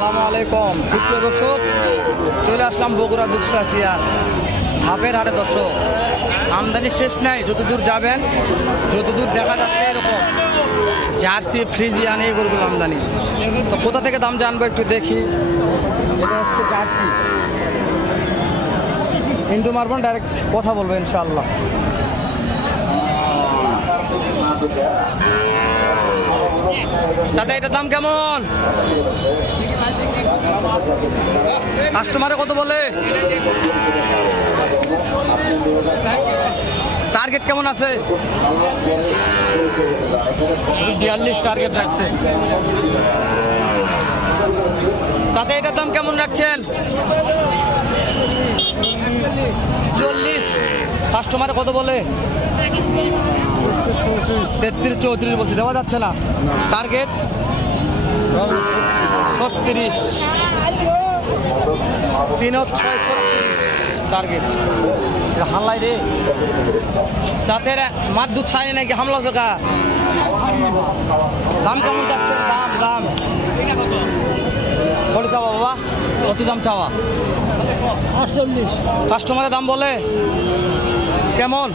আসসালামু আলাইকুম সুপ্রিয় দর্শক, চলে আসলাম বগুড়া দুপসাসিয়া হাপের হাটে। দর্শক, আমদানি শেষ নাই, যতদূর যাবেন যতদূর দেখা যাচ্ছে এরকম জার্সি ফ্রিজিয়ান এই গরুগুলো আমদানি। তো কোথা থেকে দাম জানবো একটু দেখি। এটা হচ্ছে জার্সি, ইন্টু মারবেন, ডাইরেক্ট কথা বলবো ইনশাআল্লাহ। চাচা এটার দাম কেমন? কাস্টমারে কত বলে? টার্গেট কেমন আছে? 42 টার্গেট রাখছে। চাচা এটার দাম কেমন রাখছেন? 40। কাস্টমারে কত বলে? 33 34 বলছে, দেওয়া যাচ্ছে না। Target 36, 3 6 36 target. হাল্লাই রে যাতে মাঠ দুধ ছাড়ে নাকি হামলা জোকা। দাম কেমন যাচ্ছেন? দাম দাম কত চাওয়া বাবা? কত দাম চাওয়া? 48। কাস্টমারের দাম বলে কেমন?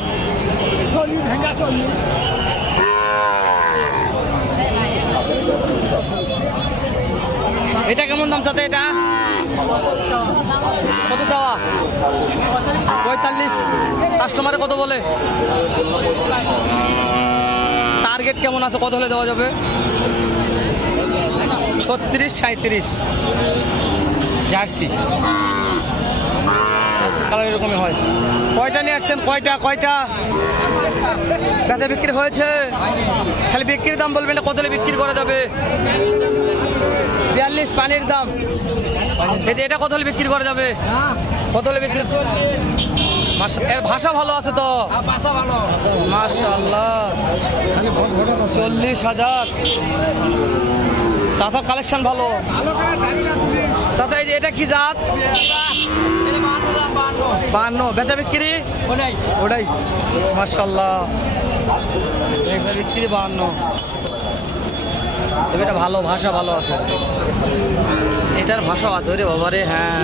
এটা কেমন দাম চাতে? এটা কত চাওয়া? 45। কাস্টমারে কত বলে? টার্গেট কেমন আছে? কত হলে দেওয়া যাবে? 36 37। জার্সি কালার এরকমই হয়। কয়টা নিয়ে আসছেন? কয়টা বেচা বিক্রি হয়েছে? খালি বিক্রির দাম বলবেন না, কত হলে বিক্রি করা যাবে? 42 পানির দাম। এটা কত হলে বিক্রি করা যাবে? কত হলে বিক্রি? এর ভাষা ভালো আছে তো, মাশাআল্লাহ। 40,000। চাচার কালেকশন ভালো। চাচা এই যে এটা কি জাত? 52। বেচা বিক্রি ওটাই, মাশাআল্লাহ। বেচা বিক্রি 52। তবে এটা ভালো, ভাষা ভালো আছে, এটার ভাষা আছে রে বাবা রে। হ্যাঁ,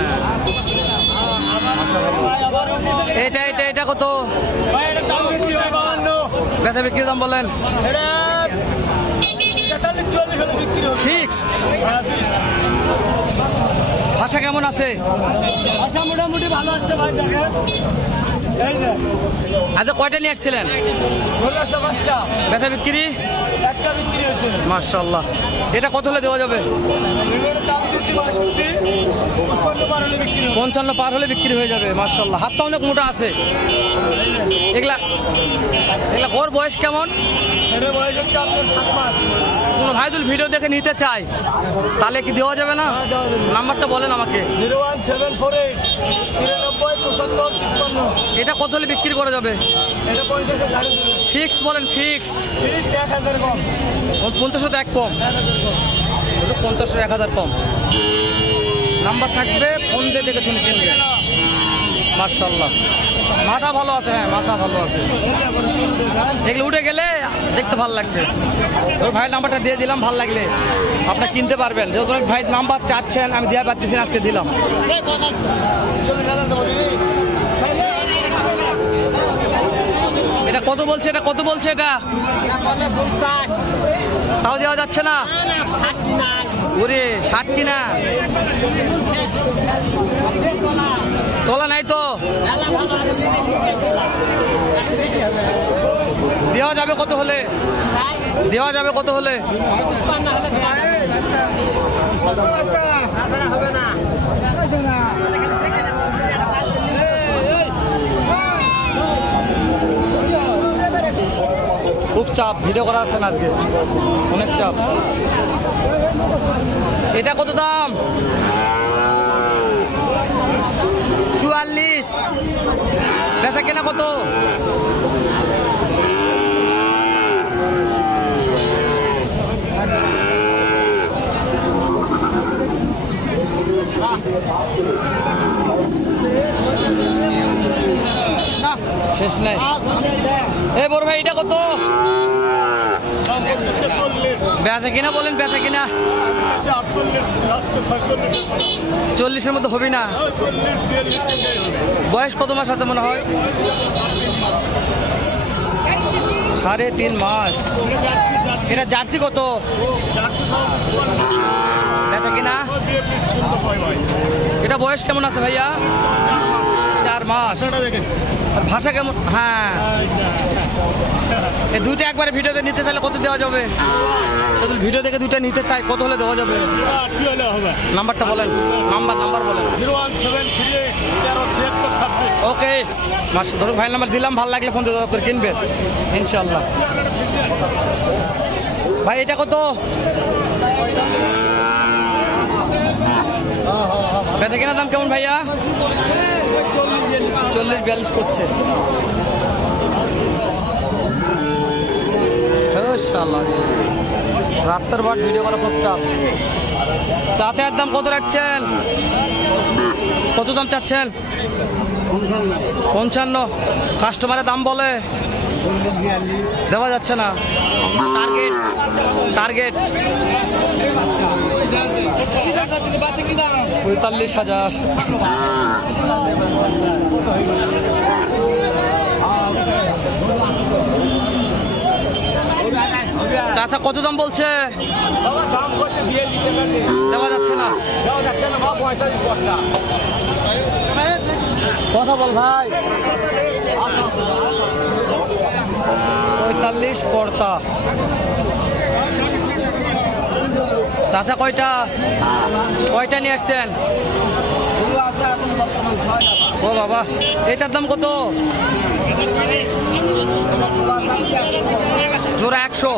এটা কত? বেচা বিক্রির দাম বলেন। ফিক্সড। ভাষা কেমন আছে? ভাষা মোটামুটি ভালো আছে ভাই। দেখেন আচ্ছা, কয়টা নিয়ে আসছিলেন? বেচা বিক্রি একটা বিক্রি হয়েছে। মাশাআল্লাহ। এটা কত হলে দেওয়া যাবে? দাম দিচ্ছি 62, 55 পার হলে বিক্রি হবে। 55 পার হলে বিক্রি হয়ে যাবে। মাশাআল্লাহ, হাতটা অনেক মোটা আছে। এগুলা ওর বয়স কেমন? এটা বয়স হচ্ছে আপনার 7 মাস। কোনো ভাইদুল ভিডিও দেখে নিতে চাই, তাহলে কি দেওয়া যাবে না? নাম্বারটা বলেন আমাকে। 01748 93 75 53। এটা কত হলে বিক্রি করা যাবে? এটা 50 টাকা। ফিক্সড বলেন, ফিক্সড। 30 টাকা 1000 কম। 50 এক কম, 50 1000 কম। নাম্বার থাকবে, ফোন দিয়ে দেখে শুনে কিনবে। মাশাআল্লাহ, মাথা ভালো আছে। হ্যাঁ, মাথা ভালো আছে। এগুলো উঠে গেলে দেখতে ভালো লাগবে। ওই ভাইয়ের নাম্বারটা দিয়ে দিলাম, ভালো লাগলে আপনারা কিনতে পারবেন। যেহেতু অনেক ভাই নাম্বার চাচ্ছেন, আমি দেওয়া পারতেছি না, আজকে দিলাম। এটা কত বলছে? এটা কত বলছে? এটা তাও দেওয়া যাচ্ছে না। ওরে 60 কিনা, তোলা নাই তো। দেওয়া যাবে কত হলে? দেওয়া যাবে কত হলে? খুব চাপ, ভিডিও করা হচ্ছে না আজকে, অনেক চাপ। এটা কত দাম? 44। বেচা কেনা কত? শেষ নাই। এ বড় ভাই, এটা কত? বেচা কিনা বলেন, বেচা কিনা 40-এর মধ্যে হবে না। বয়স কত মাস আছে মনে হয়? 3.5 মাস। এটা জার্সি কত? বেচা কিনা? এটা বয়স কেমন আছে ভাইয়া? 4 মাস। আর ভাষা কেমন? হ্যাঁ, এই দুইটা একবারে ভিডিওতে নিতে চাইলে কত দেওয়া যাবে? ভিডিও দেখে দুইটা নিতে চাই, কত হলে দেওয়া যাবে? নাম্বারটা বলেন, নাম্বার বলেন। 0173 ওকে, মাসে ধরুন ভাই নাম্বার দিলাম, ভালো লাগলে ফোন দিয়ে দাও করে কিনবেন ইনশাল্লাহ। ভাই এটা কত? বেচা কেনার দাম কেমন ভাইয়া? 40-42 করছে। রাস্তার বাট ভিডিও করা খুব টাফ। চাচার দাম কত রাখছেন? কত দাম চাচ্ছেন? 55। কাস্টমারের দাম বলে দেওয়া যাচ্ছে না। টার্গেট 45,000। চাচা কত দাম বলছে? দেওয়া যাচ্ছে না। কথা বল ভাই। 45 পড়তা। চাচা কয়টা নিয়ে আসছেন? ও বাবা, এটার দাম কত? জোড়া 100।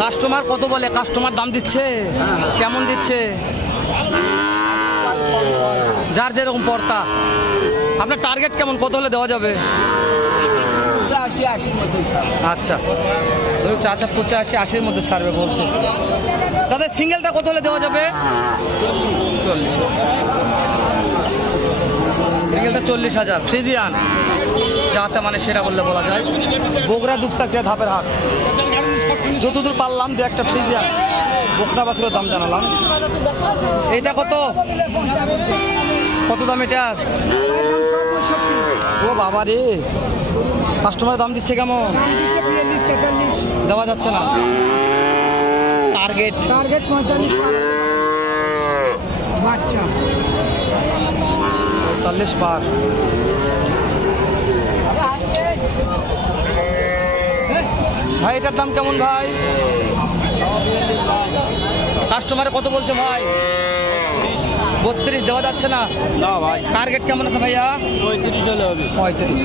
কাস্টমার কত বলে? কাস্টমার দাম দিচ্ছে কেমন দিচ্ছে? যার যেরকম পড়তা। আপনার টার্গেট কেমন, কত হলে দেওয়া যাবে? আচ্ছা, চাচা 85-80-এর মধ্যে সারবে বলছে। তাদের সিঙ্গেলটা কত হলে দেওয়া যাবে? 40। সিঙ্গেলটা 40,000। ফ্রিজিয়ান যাতে মানে সেটা বললে বলা যায়। বগুড়া দুপসাচিয়া ধাপের হাট। যতদূর পারলাম দু একটা ফ্রিজিয়ান বকনা বাছুরের দাম জানালাম। এইটা কত দাম এটার? ও বাবা রে, কাস্টমারের দাম দিচ্ছে কেমন? দেওয়া যাচ্ছে না। টার্গেট 45 বাচ্চা 45 পার। ভাই এটার দাম কেমন ভাই? কাস্টমারে কত বলছে ভাই? 32 দেওয়া যাচ্ছে না। না ভাই, টার্গেট কেমন আছে ভাইয়া? 35 হলে হবে। 35।